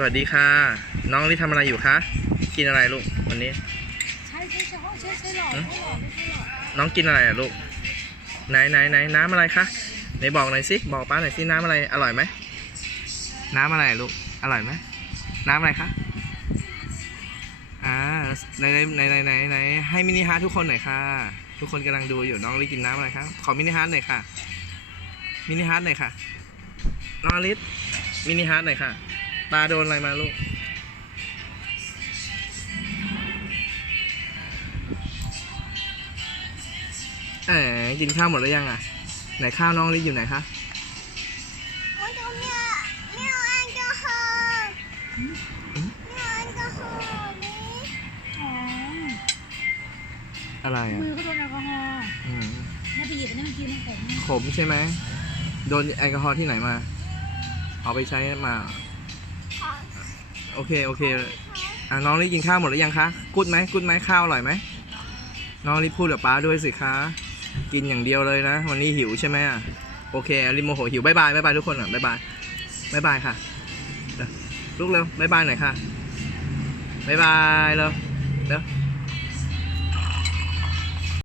สวัสดีค่ะ น้องนี่ทำอะไรอยู่คะ กินอะไรลูกวันนี้ ใช่ใช่ใช่ใช่ใช่หลอดหืมใช่หลอดไม่ใช่หลอดน้องกินอะไรอะลูก ไหนไหนไหนน้ำอะไรคะไหนบอกหน่อยสิ บอกป้าหน่อยสิน้ำอะไร อร่อยไหม น้ำอะไรอะลูก อร่อยไหม น้ำอะไรคะ อ่าไหนไหนไหนไหนไหนไหนให้มินิฮาร์ททุกคนหน่อยค่ะ ทุกคนกำลังดูอยู่น้องลิกินน้ำอะไรครับ ขอมินิฮาร์ทหน่อยค่ะ มินิฮาร์ทหน่อยค่ะ น้องอลิสมินิฮาร์ทหน่อยค่ะ ตาโดนอะไรมาลูก แหมกินข้าวหมดแล้วยังอะ ไหนข้าวน้องลิอยู่ไหนคะ อะไรอะมือก็โดนแอลกอฮอล์น่าไปหยิบอันนี้มันกินมันขมขมใช่ไหม โดนแอลกอฮอล์ที่ไหนมา เอาไปใช้มา โอเคโอเคอะน้องรีกินข้าวหมดหรือยังคะกุดไหมกุดไหมข้าวอร่อยไหมน้องรีพูดกับป้าด้วยสิคะกินอย่างเดียวเลยนะ วันนี้หิวใช่ไหมอะโอเคลิโมโหหิวบายบายบายบายทุกคนอะบายบายบายบายค่ะลูกเร็วบายบายหน่อยค่ะบายบายเร็วเร็ว